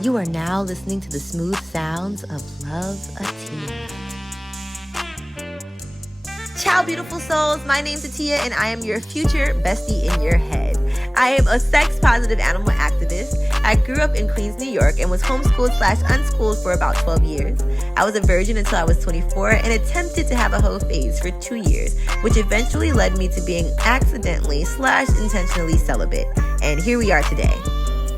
You are now listening to the smooth sounds of Loveatiya. Ciao, beautiful souls. My name's Atiya, and I am your future bestie in your head. I am a sex-positive animal activist. I grew up in Queens, New York, and was homeschooled/unschooled for about 12 years. I was a virgin until I was 24 and attempted to have a hoe phase for 2 years, which eventually led me to being accidentally/intentionally celibate. And here we are today.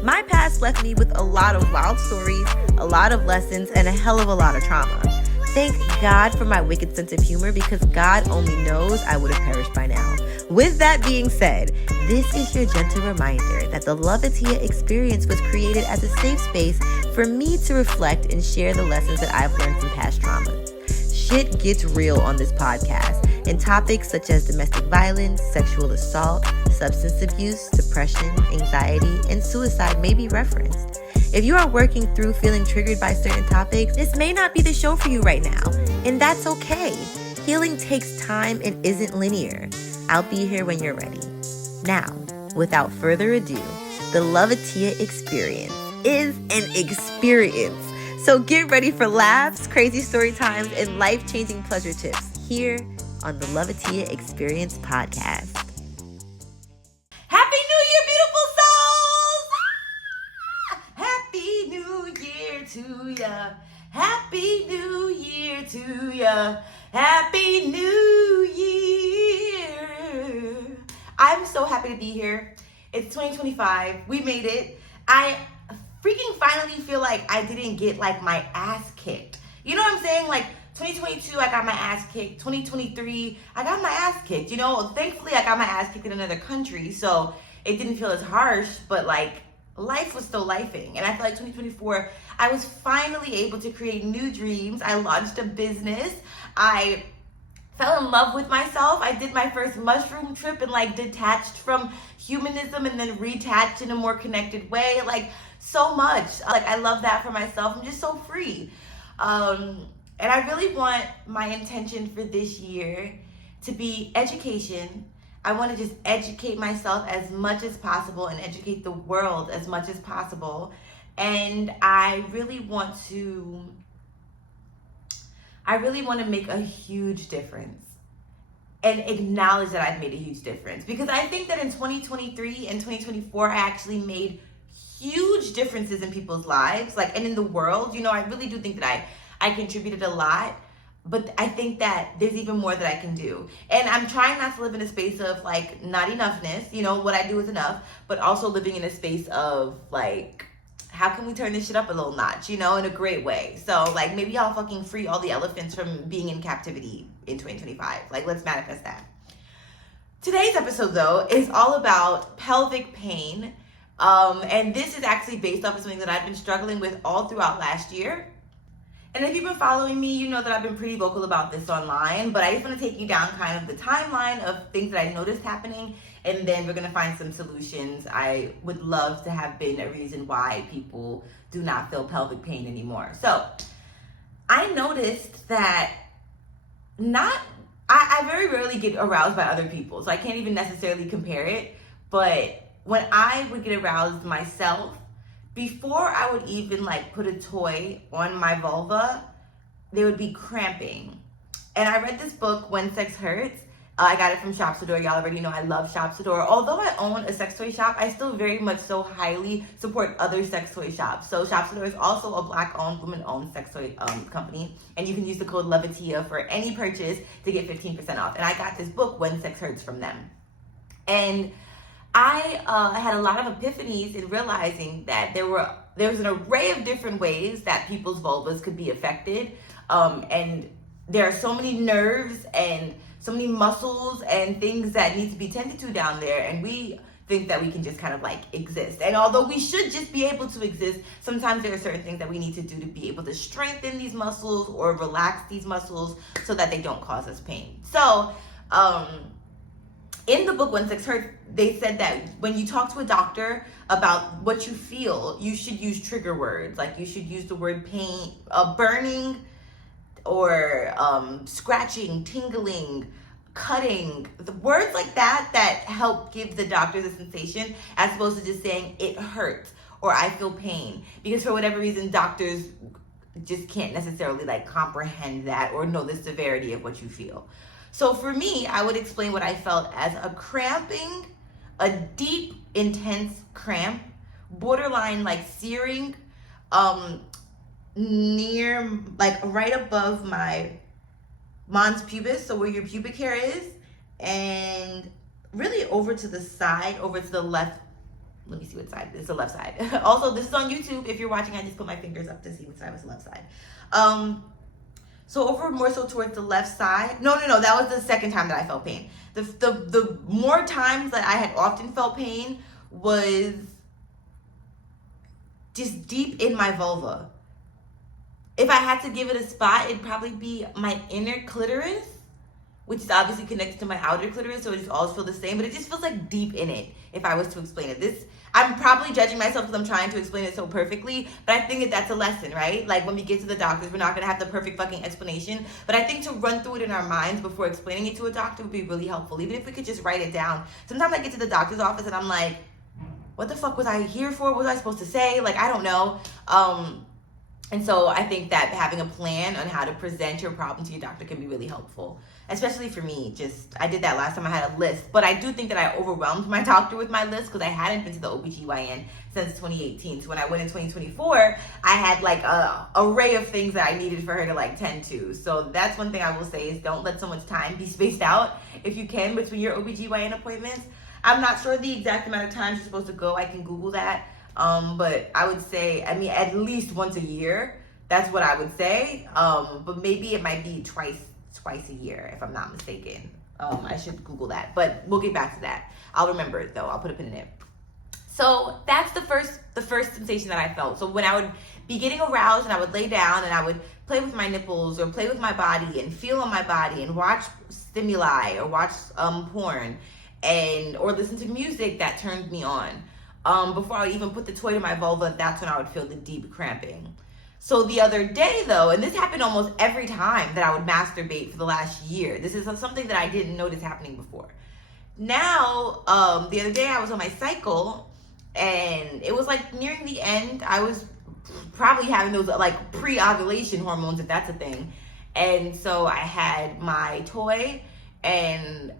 My past left me with a lot of wild stories, a lot of lessons, and a hell of a lot of trauma. Thank God for my wicked sense of humor, because God only knows I would have perished by now. With that being said, this is your gentle reminder that the Loveatiya experience was created as a safe space for me to reflect and share the lessons that I've learned from past traumas. Shit gets real on this podcast, and topics such as domestic violence, sexual assault, substance abuse, depression, anxiety, and suicide may be referenced. If you are working through feeling triggered by certain topics, this may not be the show for you right now, and that's okay. Healing takes time and isn't linear. I'll be here when you're ready. Now, without further ado, the Loveatiya experience is an experience. So get ready for laughs, crazy story times, and life-changing pleasure tips here on the Loveatiya Experience podcast. Happy New Year, beautiful souls! Happy New Year to ya. Happy New Year to ya. Happy New Year. I'm so happy to be here. It's 2025. We made it. I freaking finally feel like I didn't get like my ass kicked. You know what I'm saying? Like 2022, I got my ass kicked. 2023, I got my ass kicked. You know, thankfully I got my ass kicked in another country, so it didn't feel as harsh, but like life was still lifing. And I feel like 2024, I was finally able to create new dreams. I launched a business. I fell in love with myself. I did my first mushroom trip and like detached from humanism and then retached in a more connected way. Like so much. Like I love that for myself. I'm just so free. And I really want my intention for this year to be education. I want to just educate myself as much as possible and educate the world as much as possible. And I really want to make a huge difference and acknowledge that I've made a huge difference. Because I think that in 2023 and 2024, I actually made huge differences in people's lives, like, and in the world. You know, I really do think that I contributed a lot, but I think that there's even more that I can do. And I'm trying not to live in a space of like not enoughness, you know, what I do is enough, but also living in a space of like, how can we turn this shit up a little notch, you know, in a great way. So like maybe I'll fucking free all the elephants from being in captivity in 2025. Like let's manifest that. Today's episode though is all about pelvic pain. And this is actually based off of something that I've been struggling with all throughout last year. And if you've been following me, you know that I've been pretty vocal about this online, but I just want to take you down kind of the timeline of things that I noticed happening, and then we're going to find some solutions. I would love to have been a reason why people do not feel pelvic pain anymore. So I noticed that I very rarely get aroused by other people, so I can't even necessarily compare it, but when I would get aroused myself, before I would even like put a toy on my vulva, there would be cramping. And I read this book, When Sex Hurts. I got it from Shopsador. Y'all already know I love Shopsador. Although I own a sex toy shop, I still very much so highly support other sex toy shops. So Shopsador is also a Black-owned, woman-owned sex toy company. And you can use the code Loveatiya for any purchase to get 15% off. And I got this book, When Sex Hurts, from them. And I had a lot of epiphanies in realizing that there was an array of different ways that people's vulvas could be affected. And there are so many nerves and so many muscles and things that need to be tended to down there. And we think that we can just kind of like exist. And although we should just be able to exist, sometimes there are certain things that we need to do to be able to strengthen these muscles or relax these muscles so that they don't cause us pain. So, in the book, When Sex Hurts, they said that when you talk to a doctor about what you feel, you should use trigger words. Like you should use the word pain, burning, or scratching, tingling, cutting, the words like that help give the doctors a sensation, as opposed to just saying it hurts or I feel pain, because for whatever reason doctors just can't necessarily like comprehend that or know the severity of what you feel. So for me, I would explain what I felt as a cramping, a deep, intense cramp, borderline like searing, near, like right above my mons pubis, so where your pubic hair is, and really over to the side, over to the left. Let me see what side. It's the left side. Also, this is on YouTube. If you're watching, I just put my fingers up to see what side was the left side. So over more so towards the left side. No, that was the second time that I felt pain. The more times that I had often felt pain was just deep in my vulva. If I had to give it a spot, it'd probably be my inner clitoris, which is obviously connected to my outer clitoris, so it just all feels the same, but it just feels like deep in it, if I was to explain it. I'm probably judging myself because I'm trying to explain it so perfectly, but I think that that's a lesson, right? Like when we get to the doctors, we're not gonna have the perfect fucking explanation, but I think to run through it in our minds before explaining it to a doctor would be really helpful, even if we could just write it down. Sometimes I get to the doctor's office and I'm like, what the fuck was I here for? What was I supposed to say? Like, I don't know. And so I think that having a plan on how to present your problem to your doctor can be really helpful. Especially for me, I did that last time I had a list. But I do think that I overwhelmed my doctor with my list because I hadn't been to the OBGYN since 2018. So when I went in 2024, I had like a array of things that I needed for her to like tend to. So that's one thing I will say is don't let so much time be spaced out if you can between your OBGYN appointments. I'm not sure the exact amount of times you're supposed to go. I can Google that. But I would say, at least once a year. That's what I would say. But maybe it might be twice a year, if I'm not mistaken. I should Google that, but we'll get back to that. I'll remember it though. I'll put a pin in it. So that's the first sensation that I felt. So when I would be getting aroused and I would lay down and I would play with my nipples or play with my body and feel on my body and watch stimuli or watch porn or listen to music that turned me on. Before I would even put the toy to my vulva, that's when I would feel the deep cramping. So the other day though, and this happened almost every time that I would masturbate for the last year. This is something that I didn't notice happening before. Now, the other day I was on my cycle and it was like nearing the end. I was probably having those like pre-ovulation hormones, if that's a thing. And so I had my toy and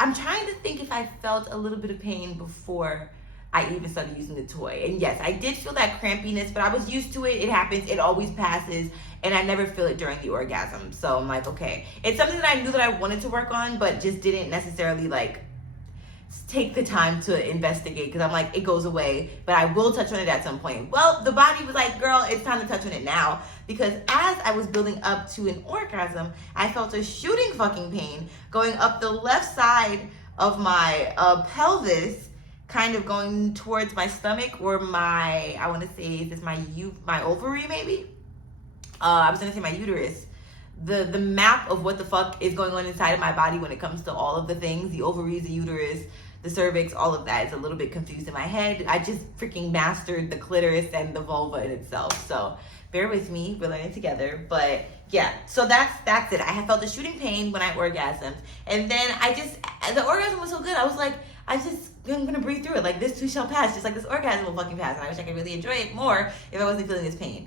I'm trying to think if I felt a little bit of pain before I even started using the toy. And yes, I did feel that crampiness, but I was used to it. It happens. It always passes. And I never feel it during the orgasm. So I'm like, okay. It's something that I knew that I wanted to work on, but just didn't necessarily like take the time to investigate because I'm like, it goes away, but I will touch on it at some point. Well, the body was like, girl, it's time to touch on it now. Because as I was building up to an orgasm, I felt a shooting fucking pain going up the left side of my pelvis, kind of going towards my stomach or my, I want to say, is this my ovary maybe? I was going to say my uterus. The map of what the fuck is going on inside of my body when it comes to all of the things, the ovaries, the uterus, the cervix, all of that is a little bit confused in my head. I just freaking mastered the clitoris and the vulva in itself. So bear with me, we're learning together. But yeah, so that's it. I had felt a shooting pain when I orgasmed. And then the orgasm was so good. I was like, I'm gonna breathe through it. Like this too shall pass, just like this orgasm will fucking pass. And I wish I could really enjoy it more if I wasn't feeling this pain.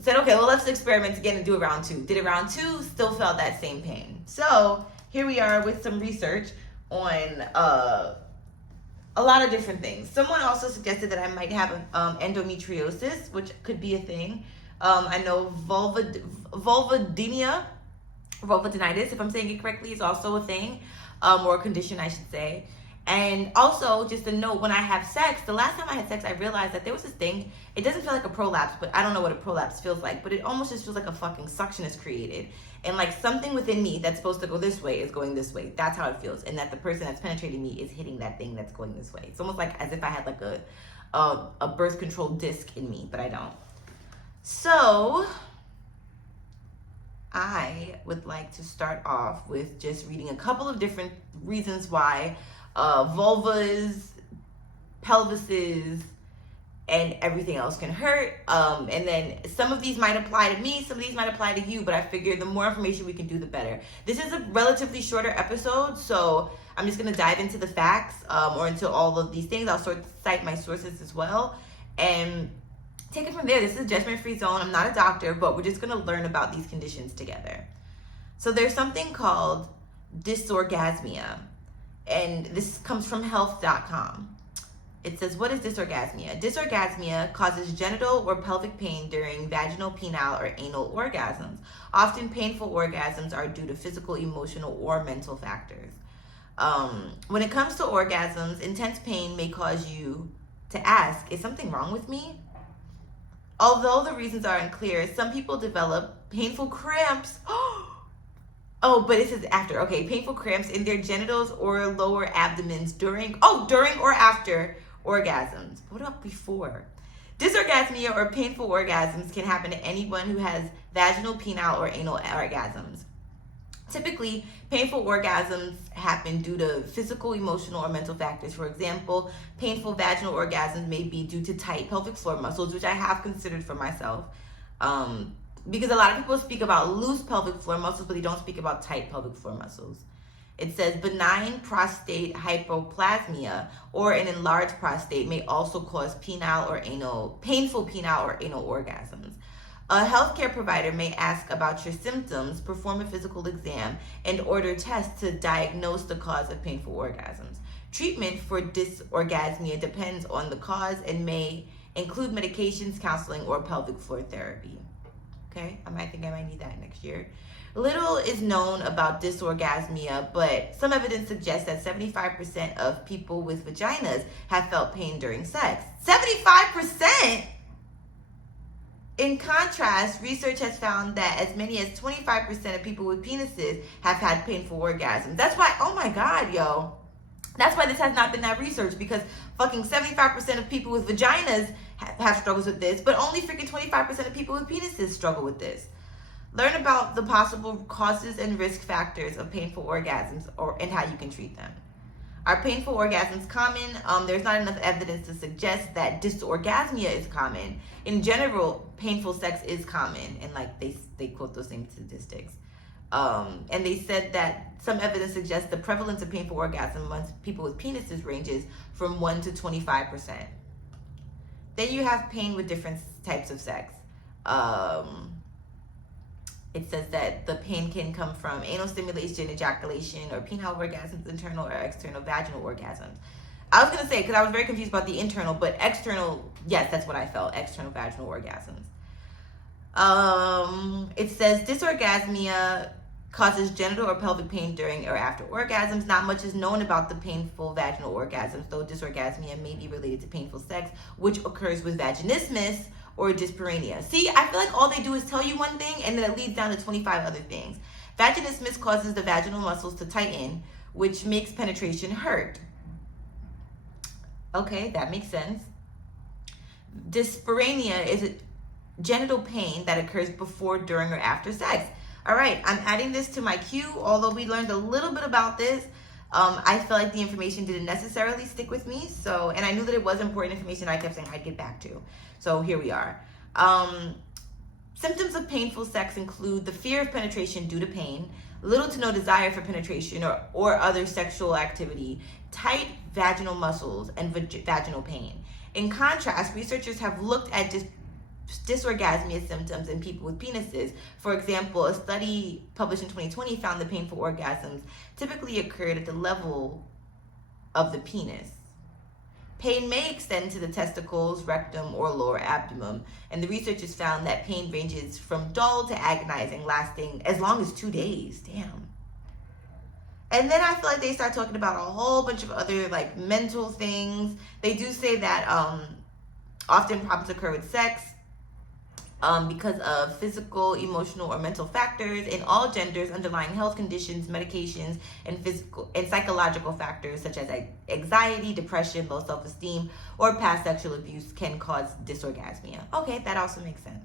Said, okay, well, let's experiment again and do a round two. Did a round two, still felt that same pain. So here we are with some research on a lot of different things. Someone also suggested that I might have endometriosis, which could be a thing. I know vulvodynia, if I'm saying it correctly, is also a thing, or a condition, I should say. And also, just a note, when I have sex, the last time I had sex, I realized that there was this thing. It doesn't feel like a prolapse, but I don't know what a prolapse feels like, but it almost just feels like a fucking suction is created. And like something within me that's supposed to go this way is going this way. That's how it feels. And that the person that's penetrating me is hitting that thing that's going this way. It's almost like as if I had like a birth control disc in me, but I don't. So I would like to start off with just reading a couple of different reasons why vulvas, pelvises, and everything else can hurt. And then some of these might apply to me, some of these might apply to you, but I figure the more information we can do, the better. This is a relatively shorter episode, so I'm just gonna dive into the facts, or into all of these things. I'll cite my sources as well, and take it from there. This is a judgment-free zone. I'm not a doctor, but we're just gonna learn about these conditions together. So there's something called Disorgasmia, and this comes from health.com. It says, what is dysorgasmia? Dysorgasmia causes genital or pelvic pain during vaginal, penile, or anal orgasms. Often painful orgasms are due to physical, emotional, or mental factors. When it comes to orgasms, intense pain may cause you to ask, is something wrong with me? Although the reasons are unclear, some people develop painful cramps. Oh, but it says after. Okay, painful cramps in their genitals or lower abdomens during or after orgasms. What about before? Dysorgasmia or painful orgasms can happen to anyone who has vaginal, penile, or anal orgasms. Typically, painful orgasms happen due to physical, emotional, or mental factors. For example, painful vaginal orgasms may be due to tight pelvic floor muscles, which I have considered for myself. Because a lot of people speak about loose pelvic floor muscles, but they don't speak about tight pelvic floor muscles. It says benign prostate hypoplasmia or an enlarged prostate may also cause painful penile or anal orgasms. A healthcare provider may ask about your symptoms, perform a physical exam, and order tests to diagnose the cause of painful orgasms. Treatment for dysorgasmia depends on the cause and may include medications, counseling, or pelvic floor therapy. Okay, I might need that next year. Little is known about dysorgasmia, but some evidence suggests that 75% of people with vaginas have felt pain during sex. 75%? In contrast, research has found that as many as 25% of people with penises have had painful orgasms. That's why, oh my God, yo. That's why this has not been that research, because fucking 75% of people with vaginas have struggles with this, but only freaking 25% of people with penises struggle with this. Learn about the possible causes and risk factors of painful orgasms and how you can treat them. Are painful orgasms common? There's not enough evidence to suggest that dysorgasmia is common. In general, painful sex is common, and like they quote those same statistics. And they said that some evidence suggests the prevalence of painful orgasm amongst people with penises ranges from 1 to 25%. Then you have pain with different types of sex. It says that the pain can come from anal stimulation, ejaculation, or penile orgasms, internal or external vaginal orgasms. I was going to say, because I was very confused about the internal, but external, yes, that's what I felt, external vaginal orgasms. It says dysorgasmia causes genital or pelvic pain during or after orgasms. Not much is known about the painful vaginal orgasms, though dysorgasmia may be related to painful sex, which occurs with vaginismus or dyspareunia. See, I feel like all they do is tell you one thing and then it leads down to 25 other things. Vaginismus causes the vaginal muscles to tighten, which makes penetration hurt. Okay, that makes sense. Dyspareunia is a genital pain that occurs before, during, or after sex. All right, I'm adding this to my queue. Although we learned a little bit about this, I feel like the information didn't necessarily stick with me. And I knew that it was important information I kept saying I'd get back to. So here we are. Symptoms of painful sex include the fear of penetration due to pain, little to no desire for penetration or other sexual activity, tight vaginal muscles, and vaginal pain. In contrast, researchers have looked at dysorgasmia symptoms in people with penises. For example, a study published in 2020 found that painful orgasms typically occurred at the level of the penis. Pain may extend to the testicles, rectum, or lower abdomen, and the researchers found that pain ranges from dull to agonizing, lasting as long as 2 days. Damn. And then I feel like they start talking about a whole bunch of other like mental things. They do say that often problems occur with sex because of physical, emotional, or mental factors in all genders, underlying health conditions, medications, and physical and psychological factors such as anxiety, depression, low self-esteem, or past sexual abuse can cause dysorgasmia. Okay, that also makes sense.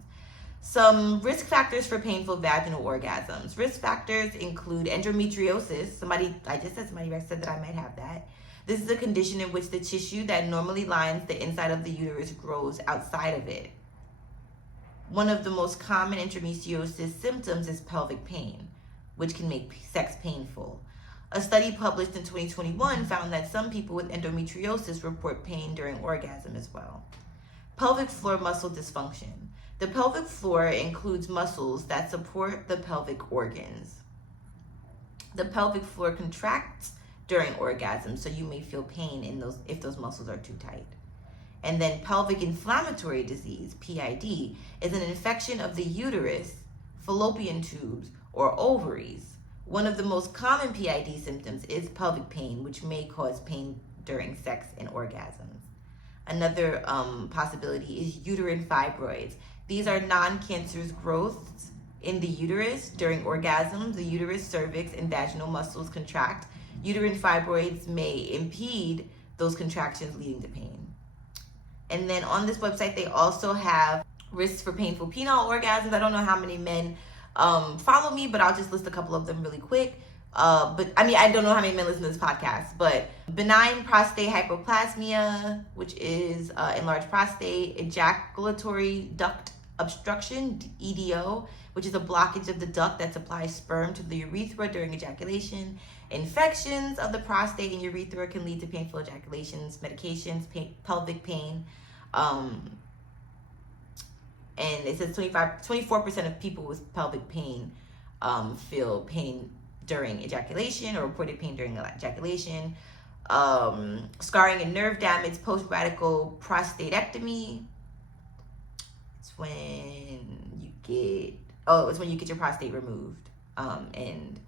Some risk factors for painful vaginal orgasms. Risk factors include endometriosis. I just said somebody said that I might have that. This is a condition in which the tissue that normally lines the inside of the uterus grows outside of it. One of the most common endometriosis symptoms is pelvic pain, which can make sex painful. A study published in 2021 found that some people with endometriosis report pain during orgasm as well. Pelvic floor muscle dysfunction. The pelvic floor includes muscles that support the pelvic organs. The pelvic floor contracts during orgasm, so you may feel pain in those if those muscles are too tight. And then pelvic inflammatory disease, PID, is an infection of the uterus, fallopian tubes, or ovaries. One of the most common PID symptoms is pelvic pain, which may cause pain during sex and orgasms. Another possibility is uterine fibroids. These are non-cancerous growths in the uterus. During orgasm, the uterus, cervix, and vaginal muscles contract. Uterine fibroids may impede those contractions, leading to pain. And then on this website, they also have risks for painful penile orgasms. I don't know how many men follow me, but I'll just list a couple of them really quick. But I mean, I don't know how many men listen to this podcast, but benign prostate hyperplasmia, which is enlarged prostate, ejaculatory duct obstruction, EDO, which is a blockage of the duct that supplies sperm to the urethra during ejaculation. Infections of the prostate and urethra can lead to painful ejaculations, medications, pelvic pain. And it says 24% of people with pelvic pain feel pain during ejaculation or reported pain during ejaculation. Scarring and nerve damage, post-radical prostatectomy. It's when you get your prostate removed. And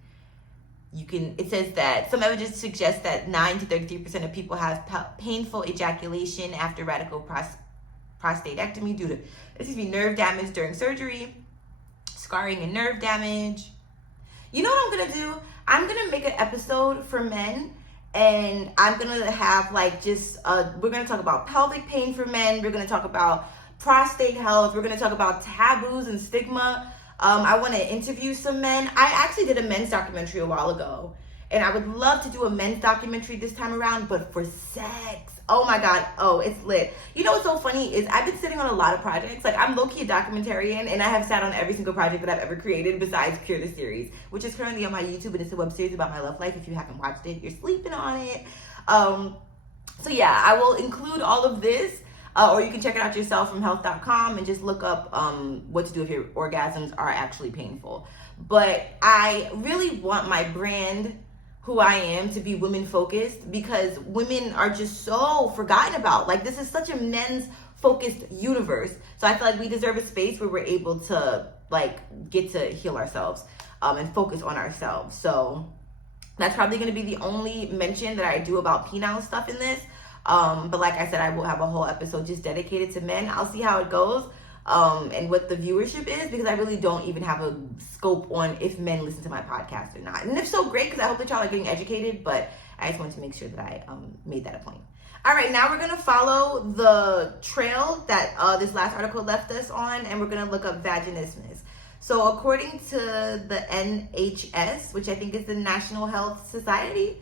you can, it says that some evidence suggests that 9 to 33% of people have painful ejaculation after radical prostatectomy due to, nerve damage during surgery, scarring and nerve damage. You know what I'm gonna do? I'm gonna make an episode for men, and I'm gonna have we're gonna talk about pelvic pain for men. We're gonna talk about prostate health. We're gonna talk about taboos and stigma. I want to interview some men. I actually did a men's documentary a while ago, and I would love to do a men's documentary this time around, but for sex. Oh my God. Oh, it's lit. You know what's so funny is I've been sitting on a lot of projects. Like, I'm low-key a documentarian, and I have sat on every single project that I've ever created besides Cure the Series, which is currently on my YouTube, and it's a web series about my love life. If you haven't watched it, you're sleeping on it. So yeah, I will include all of this. Or you can check it out yourself from health.com and just look up what to do if your orgasms are actually painful. But I really want my brand, who I am, to be women focused, because women are just so forgotten about. Like, this is such a men's focused universe. So I feel like we deserve a space where we're able to get to heal ourselves and focus on ourselves. So that's probably going to be the only mention that I do about penile stuff in this. But like I said, I will have a whole episode just dedicated to men. I'll see how it goes, and what the viewership is, because I really don't even have a scope on if men listen to my podcast or not. And if so, great, because I hope that y'all are getting educated, but I just wanted to make sure that I made that a point. All right, now we're going to follow the trail that this last article left us on, and we're going to look up vaginismus. So according to the NHS, which I think is the National Health Society,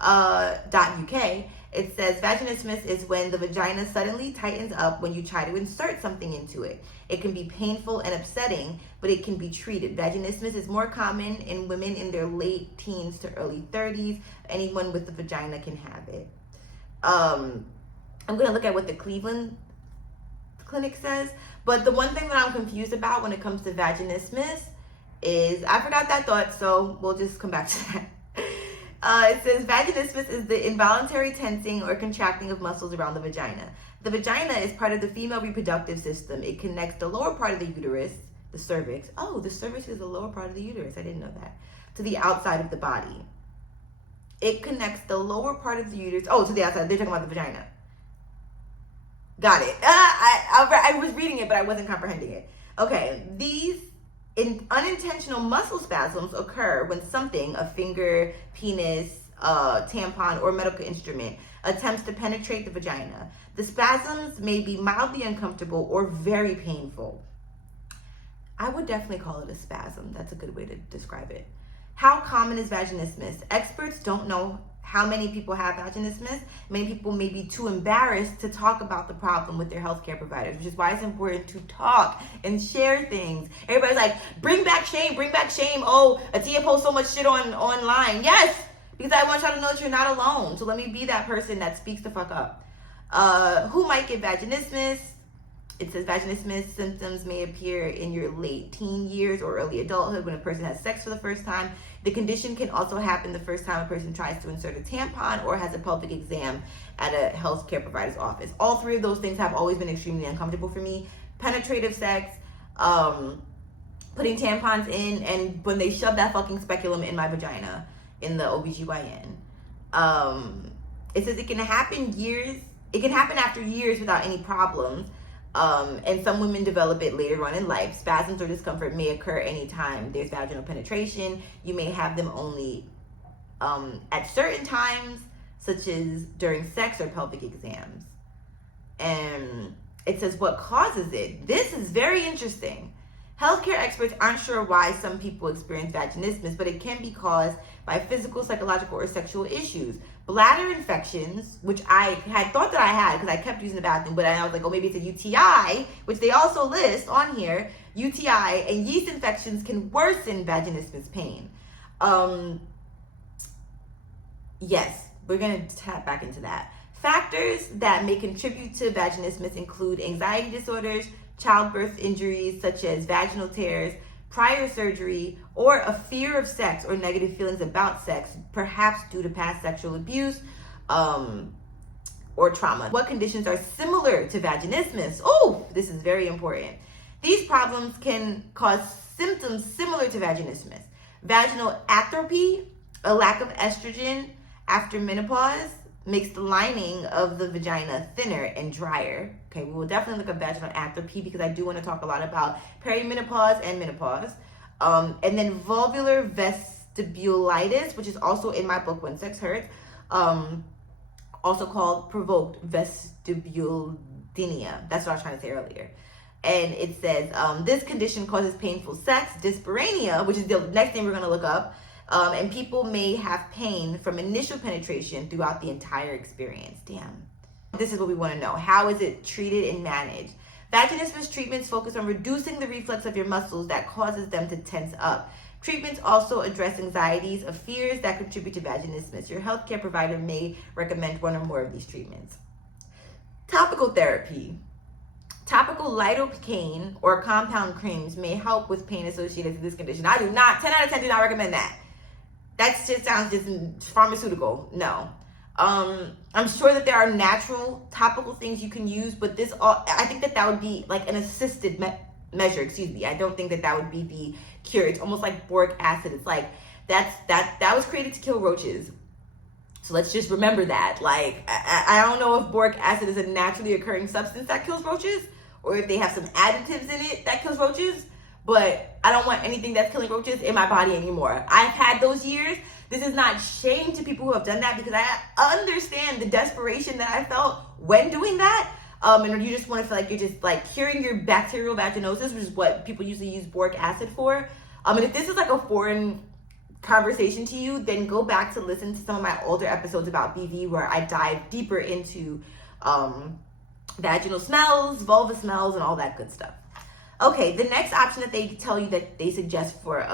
.uk, it says vaginismus is when the vagina suddenly tightens up when you try to insert something into it. It can be painful and upsetting, but it can be treated. Vaginismus is more common in women in their late teens to early 30s. Anyone with a vagina can have it. I'm going to look at what the Cleveland Clinic says, but the one thing that I'm confused about when it comes to vaginismus is, I forgot that thought, so we'll just come back to that. It says vaginismus is the involuntary tensing or contracting of muscles around the vagina. The vagina is part of the female reproductive system. It connects the lower part of the uterus, the cervix. Oh, the cervix is the lower part of the uterus. I didn't know that. To the outside of the body. It connects the lower part of the uterus. Oh, to the outside. They're talking about the vagina. Got it. I was reading it, but I wasn't comprehending it. Okay, these unintentional muscle spasms occur when something, a finger, penis, tampon, or medical instrument, attempts to penetrate the vagina. The spasms may be mildly uncomfortable or very painful. I would definitely call it a spasm. That's a good way to describe it. How common is vaginismus? Experts don't know how many people have vaginismus. Many people may be too embarrassed to talk about the problem with their healthcare providers, which is why it's important to talk and share things. Everybody's like, bring back shame, bring back shame. Oh, Atiya posts so much shit online. Yes, because I want y'all to know that you're not alone. So let me be that person that speaks the fuck up. Who might get vaginismus? It says vaginismus symptoms may appear in your late teen years or early adulthood when a person has sex for the first time. The condition can also happen the first time a person tries to insert a tampon or has a pelvic exam at a healthcare provider's office. All three of those things have always been extremely uncomfortable for me. Penetrative sex, putting tampons in, and when they shove that fucking speculum in my vagina in the OBGYN. It says it can happen after years without any problems. And some women develop it later on in life. Spasms or discomfort may occur anytime there's vaginal penetration. You may have them only at certain times, such as during sex or pelvic exams. And it says what causes it. This is very interesting. Healthcare experts aren't sure why some people experience vaginismus, but it can be caused by physical, psychological, or sexual issues. Bladder infections, which I had thought that I had because I kept using the bathroom, but I was like, oh, maybe it's a UTI, which they also list on here. UTI and yeast infections can worsen vaginismus pain. Yes, we're going to tap back into that. Factors that may contribute to vaginismus include anxiety disorders, childbirth injuries such as vaginal tears, prior surgery, or a fear of sex or negative feelings about sex, perhaps due to past sexual abuse or trauma. What conditions are similar to vaginismus? Oh, this is very important. These problems can cause symptoms similar to vaginismus. Vaginal atrophy, a lack of estrogen after menopause, makes the lining of the vagina thinner and drier. Okay, we will definitely look up vaginal atrophy because I do want to talk a lot about perimenopause and menopause. And then vulvar vestibulitis, which is also in my book, When Sex Hurts, also called provoked vestibulodynia. That's what I was trying to say earlier. And it says, this condition causes painful sex, dyspareunia, which is the next thing we're going to look up. And people may have pain from initial penetration throughout the entire experience. Damn. This is what we want to know. How is it treated and managed? Vaginismus treatments focus on reducing the reflex of your muscles that causes them to tense up. Treatments also address anxieties or fears that contribute to vaginismus. Your healthcare provider may recommend one or more of these treatments. Topical therapy. Topical lidocaine or compound creams may help with pain associated with this condition. I do not, 10 out of 10 do not recommend that. That just sounds just pharmaceutical. No. I'm sure that there are natural topical things you can use, but I think that would be like an assisted measure. Excuse me. I don't think that would be the cure. It's almost like boric acid. It's like that was created to kill roaches. So let's just remember that. Like, I don't know if boric acid is a naturally occurring substance that kills roaches, or if they have some additives in it that kills roaches. But I don't want anything that's killing roaches in my body anymore. I've had those years. This is not shame to people who have done that because I understand the desperation that I felt when doing that. And you just want to feel like you're just like curing your bacterial vaginosis, which is what people usually use boric acid for. And if this is like a foreign conversation to you, then go back to listen to some of my older episodes about BV where I dive deeper into vaginal smells, vulva smells, and all that good stuff. Okay, the next option that they tell you that they suggest for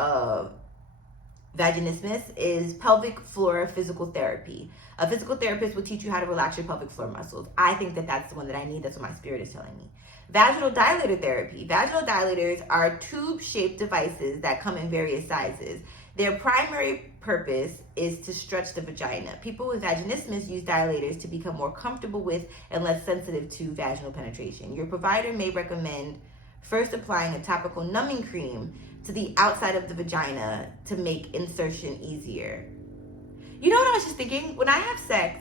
vaginismus is pelvic floor physical therapy. A physical therapist will teach you how to relax your pelvic floor muscles. I think that that's the one that I need. That's what my spirit is telling me. Vaginal dilator therapy. Vaginal dilators are tube-shaped devices that come in various sizes. Their primary purpose is to stretch the vagina. People with vaginismus use dilators to become more comfortable with and less sensitive to vaginal penetration. Your provider may recommend first applying a topical numbing cream to the outside of the vagina to make insertion easier. You know what I was just thinking? When I have sex,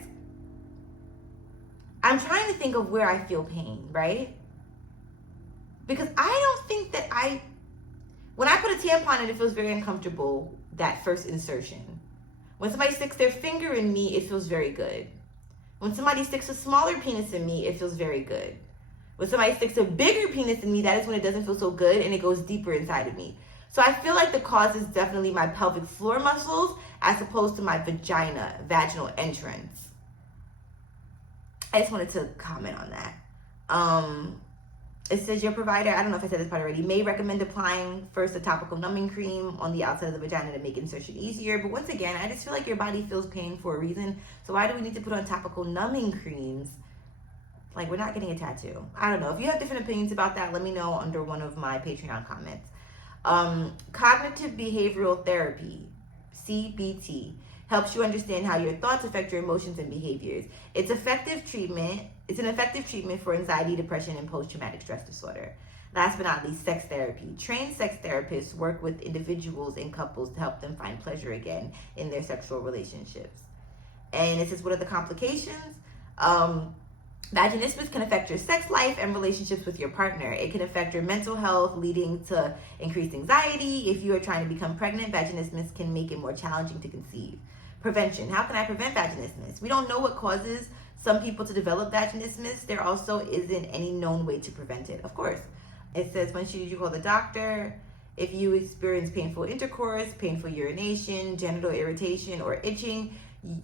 I'm trying to think of where I feel pain, right? Because I don't think that when I put a tampon in, it feels very uncomfortable, that first insertion. When somebody sticks their finger in me, it feels very good. When somebody sticks a smaller penis in me, it feels very good. When somebody sticks a bigger penis in me, that is when it doesn't feel so good and it goes deeper inside of me. So I feel like the cause is definitely my pelvic floor muscles as opposed to my vaginal entrance. I just wanted to comment on that. It says your provider, I don't know if I said this part already, may recommend applying first a topical numbing cream on the outside of the vagina to make insertion easier. But once again, I just feel like your body feels pain for a reason. So why do we need to put on topical numbing creams? Like, we're not getting a tattoo. I don't know. If you have different opinions about that, let me know under one of my Patreon comments. Cognitive behavioral therapy, CBT, helps you understand how your thoughts affect your emotions and behaviors. It's an effective treatment for anxiety, depression, and post-traumatic stress disorder. Last but not least, sex therapy. Trained sex therapists work with individuals and couples to help them find pleasure again in their sexual relationships. And it says, what are the complications? Vaginismus can affect your sex life and relationships with your partner. It can affect your mental health, leading to increased anxiety. If you are trying to become pregnant, vaginismus can make it more challenging to conceive. Prevention. How can I prevent vaginismus? We don't know what causes some people to develop vaginismus. There also isn't any known way to prevent it, of course. It says, once you call the doctor. If you experience painful intercourse, painful urination, genital irritation, or itching,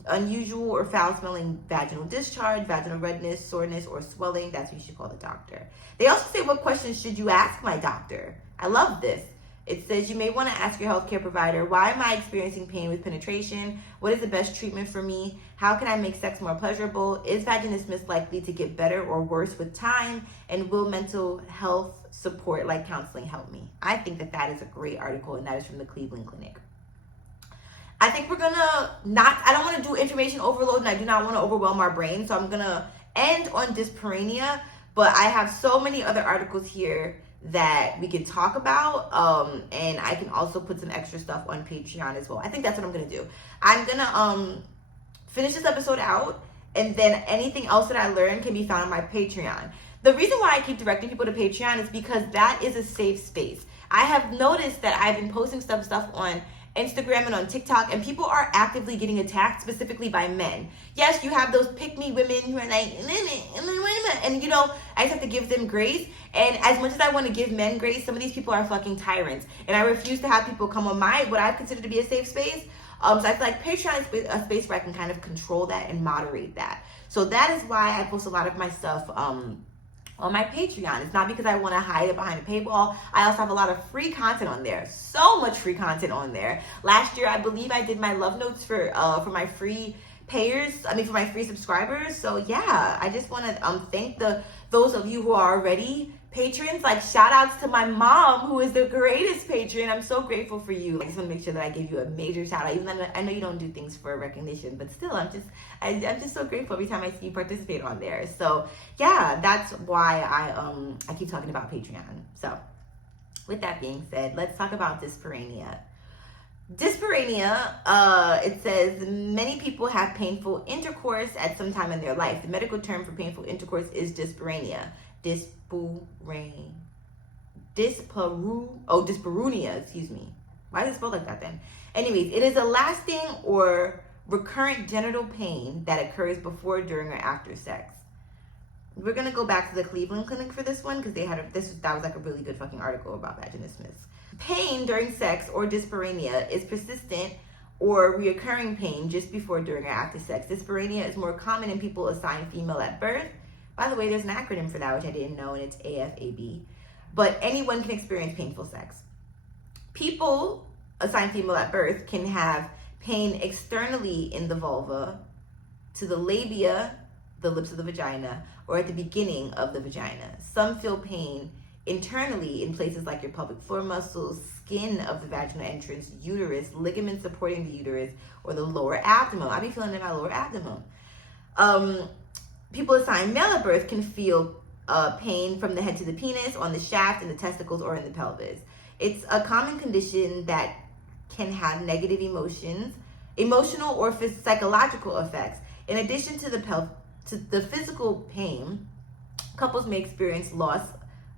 unusual or foul-smelling vaginal discharge, vaginal redness, soreness, or swelling, that's when you should call the doctor. They also say, what questions should you ask my doctor? I love this. It says you may want to ask your healthcare provider, why am I experiencing pain with penetration? What is the best treatment for me? How can I make sex more pleasurable? Is vaginismus likely to get better or worse with time? And will mental health support like counseling help me? I think that is a great article, and that is from the Cleveland Clinic. I think we're gonna I don't want to do information overload, and I do not want to overwhelm our brain, so I'm gonna end on dyspareunia, but I have so many other articles here that we can talk about, and I can also put some extra stuff on Patreon as well. I think that's what I'm gonna do. I'm gonna finish this episode out, and then anything else that I learned can be found on my Patreon. The reason why I keep directing people to Patreon is because that is a safe space. I have noticed that I've been posting stuff on Instagram and on TikTok, and people are actively getting attacked, specifically by men. Yes, you have those pick-me women who are like, and you know, I just have to give them grace. And as much as I want to give men grace, some of these people are fucking tyrants, and I refuse to have people come on what I consider to be a safe space. So I feel like Patreon is a space where I can kind of control that and moderate that. So that is why I post a lot of my stuff on my Patreon. It's not because I want to hide it behind a paywall. I also have a lot of free content on there. So much free content on there. Last year, I believe I did my love notes for my free for my free subscribers. So yeah, I just want to thank those of you who are already patrons. Like, shout outs to my mom, who is the greatest patron. I'm so grateful for you. I just want to make sure that I give you a major shout out, even though I know you don't do things for recognition, but still, I'm just so grateful every time I see you participate on there. So yeah, that's why I keep talking about Patreon. So with that being said, let's talk about dyspareunia. Dyspareunia, it says many people have painful intercourse at some time in their life. The medical term for painful intercourse is dyspareunia. Dyspareunia, excuse me. Why is it spelled like that then? Anyways, it is a lasting or recurrent genital pain that occurs before, during, or after sex. We're gonna go back to the Cleveland Clinic for this one because that was like a really good fucking article about vaginismus. Pain during sex or dyspareunia is persistent or reoccurring pain just before, during, or after sex. Dyspareunia is more common in people assigned female at birth. By the way, there's an acronym for that, which I didn't know, and it's AFAB. But anyone can experience painful sex. People assigned female at birth can have pain externally in the vulva, to the labia, the lips of the vagina, or at the beginning of the vagina. Some feel pain internally in places like your pelvic floor muscles, skin of the vaginal entrance, uterus, ligaments supporting the uterus, or the lower abdomen. I be feeling it in my lower abdomen. People assigned male at birth can feel pain from the head to the penis, on the shaft, in the testicles, or in the pelvis. It's a common condition that can have negative emotional or psychological effects. In addition to the physical pain, couples may experience loss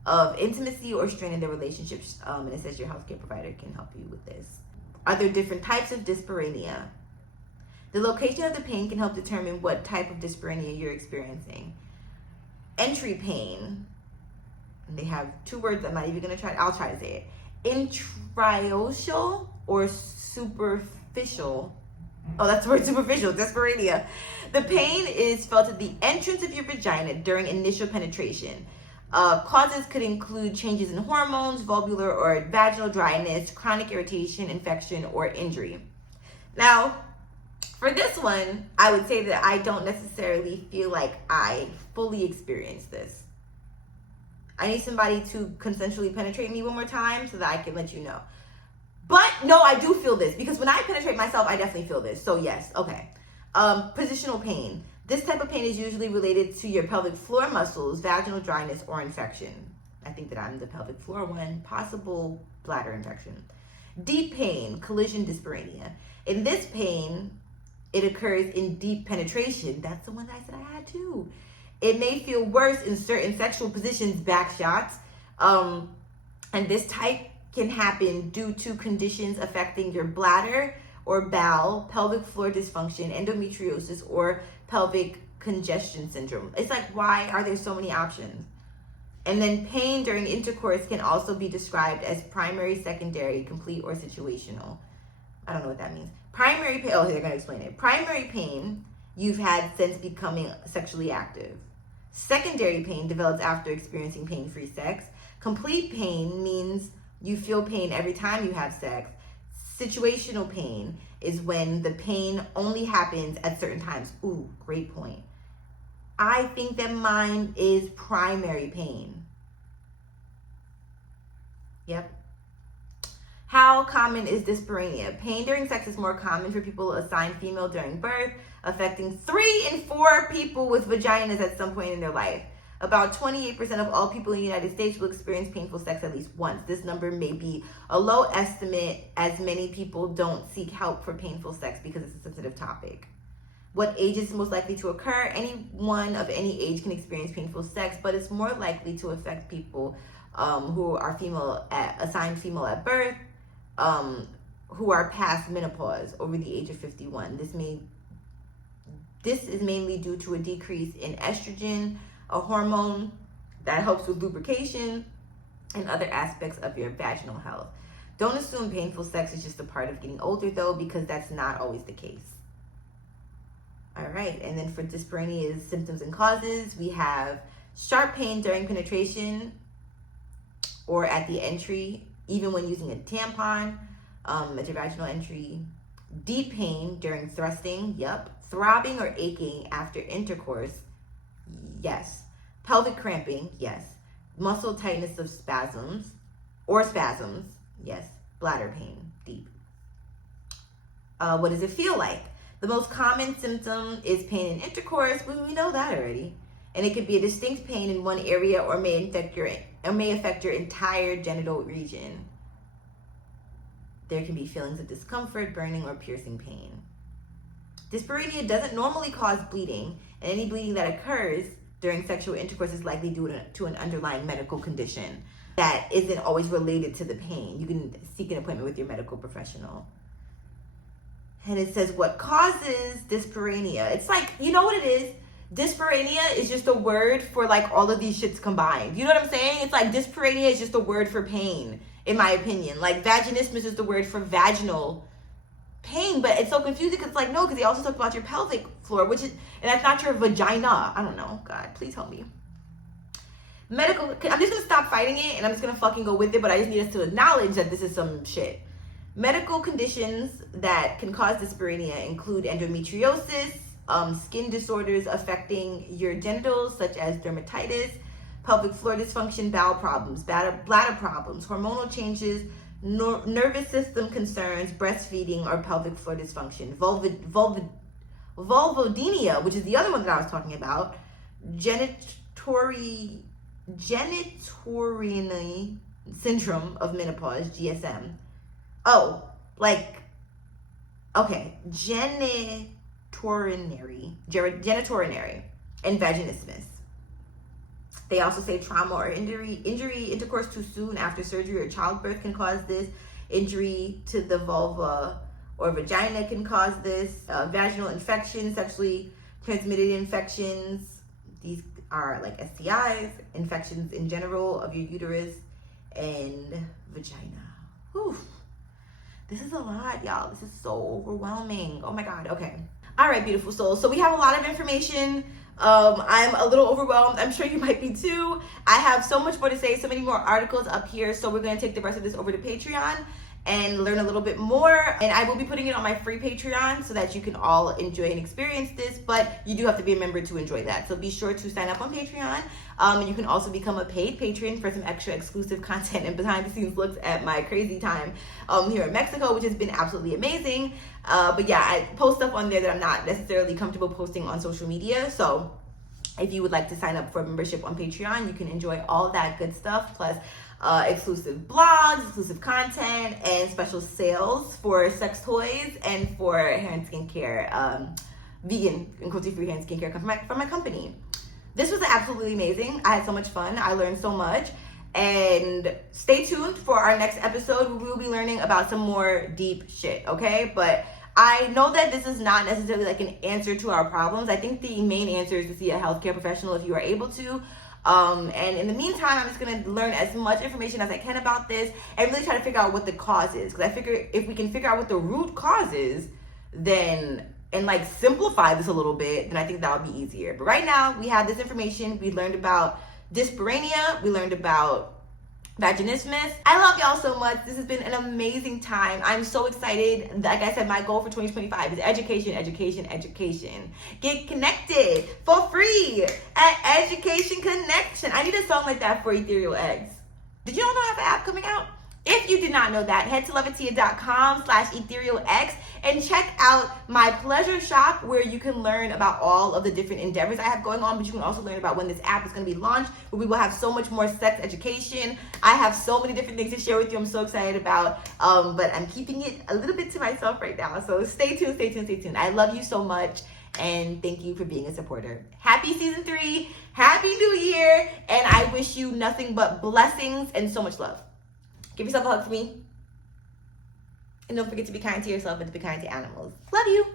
of intimacy or strain in their relationships. And it says your healthcare provider can help you with this. Are there different types of dyspareunia? The location of the pain can help determine what type of dyspareunia you're experiencing. Entry pain, and they have two words I'm not even going to try. I'll try to say it. intraoceal or superficial. Oh, that's the word, superficial, dyspareunia. The pain is felt at the entrance of your vagina during initial penetration. Causes could include changes in hormones, vulvar or vaginal dryness, chronic irritation, infection, or injury. Now, for this one, I would say that I don't necessarily feel like I fully experienced this. I need somebody to consensually penetrate me one more time so that I can let you know. But no, I do feel this, because when I penetrate myself, I definitely feel this. So yes, okay. Positional pain. This type of pain is usually related to your pelvic floor muscles, vaginal dryness, or infection. I think that I'm the pelvic floor one. Possible bladder infection. Deep pain, collision dyspareunia. In this pain, it occurs in deep penetration. That's the one that I said I had too. It may feel worse in certain sexual positions, back shots. And this type can happen due to conditions affecting your bladder or bowel, pelvic floor dysfunction, endometriosis, or pelvic congestion syndrome. It's like, why are there so many options? And then pain during intercourse can also be described as primary, secondary, complete, or situational. I don't know what that means. Primary pain, oh, they're going to explain it. Primary pain you've had since becoming sexually active. Secondary pain develops after experiencing pain-free sex. Complete pain means you feel pain every time you have sex. Situational pain is when the pain only happens at certain times. Ooh, great point. I think that mine is primary pain. Yep. How common is dyspareunia? Pain during sex is more common for people assigned female during birth, affecting 3 in 4 people with vaginas at some point in their life. About 28% of all people in the United States will experience painful sex at least once. This number may be a low estimate, as many people don't seek help for painful sex because it's a sensitive topic. What age is most likely to occur? Anyone of any age can experience painful sex, but it's more likely to affect people who are assigned female at birth, who are past menopause, over the age of 51. This is mainly due to a decrease in estrogen, a hormone that helps with lubrication and other aspects of your vaginal health. Don't assume painful sex is just a part of getting older, though, because that's not always the case. All right, and then for dyspareunia's symptoms and causes, we have sharp pain during penetration or at the entry, even when using a tampon, at your vaginal entry. Deep pain during thrusting, yep. Throbbing or aching after intercourse, yes. Pelvic cramping, yes. Muscle tightness of spasms, yes. Bladder pain, deep. What does it feel like? The most common symptom is pain in intercourse. We know that already. And it could be a distinct pain in one area or may affect your entire genital region. There can be feelings of discomfort, burning, or piercing pain. Dyspareunia doesn't normally cause bleeding, and any bleeding that occurs during sexual intercourse is likely due to an underlying medical condition that isn't always related to the pain. You can seek an appointment with your medical professional. And it says, what causes dyspareunia? It's like, you know what it is? Dyspareunia is just a word for like all of these shits combined. You know what I'm saying? It's like dyspareunia is just a word for pain, in my opinion. Like vaginismus is the word for vaginal pain, but it's so confusing because it's like, no, because they also talk about your pelvic floor, and that's not your vagina. I don't know. God, please help me. I'm just going to stop fighting it and I'm just going to fucking go with it, but I just need us to acknowledge that this is some shit. Medical conditions that can cause dyspareunia include endometriosis, skin disorders affecting your genitals, such as dermatitis, pelvic floor dysfunction, bowel problems, bladder problems, hormonal changes, nervous system concerns, breastfeeding, or pelvic floor dysfunction, vulvodynia, which is the other one that I was talking about, genitourinary syndrome of menopause, GSM. Genitourinary, and vaginismus. They also say trauma or injury, intercourse too soon after surgery or childbirth can cause this. Injury to the vulva or vagina can cause this. Vaginal infections, sexually transmitted infections. These are like STIs, infections in general of your uterus and vagina. Whew. This is a lot, y'all. This is so overwhelming. Oh my God. Okay. All right, beautiful souls. So we have a lot of information. I'm a little overwhelmed. I'm sure you might be too. I have so much more to say, so many more articles up here. So we're going to take the rest of this over to Patreon and learn a little bit more. And I will be putting it on my free Patreon so that you can all enjoy and experience this, but you do have to be a member to enjoy that. So be sure to sign up on Patreon. And you can also become a paid patron for some extra exclusive content and behind the scenes looks at my crazy time here in Mexico, which has been absolutely amazing. But yeah, I post stuff on there that I'm not necessarily comfortable posting on social media. So if you would like to sign up for a membership on Patreon, you can enjoy all that good stuff, plus exclusive blogs, exclusive content, and special sales for sex toys and for hair and skincare, vegan and cruelty-free hair and skincare from my company. This was absolutely amazing. I had so much fun. I learned so much. And stay tuned for our next episode. We will be learning about some more deep shit, okay? But I know that this is not necessarily like an answer to our problems. I think the main answer is to see a healthcare professional if you are able to. And in the meantime, I'm just going to learn as much information as I can about this and really try to figure out what the cause is. Because I figure if we can figure out what the root cause is, then, and like simplify this a little bit, then I think that would be easier. But right now, we have this information. We learned about dyspareunia. We learned about vaginismus. I love y'all so much. This has been an amazing time. I'm so excited. Like I said, my goal for 2025 is education, education, education. Get connected for free at Education Connection. I need a song like that for Ethereal Eggs. Did you all know I have an app coming out? If you did not know that, head to theloveatiya.com/etherealx and check out my pleasure shop where you can learn about all of the different endeavors I have going on, but you can also learn about when this app is going to be launched, where we will have so much more sex education. I have so many different things to share with you. I'm so excited about, but I'm keeping it a little bit to myself right now. So stay tuned, stay tuned, stay tuned. I love you so much. And thank you for being a supporter. Happy season 3, happy new year, and I wish you nothing but blessings and so much love. Give yourself a hug for me. And don't forget to be kind to yourself and to be kind to animals. Love you.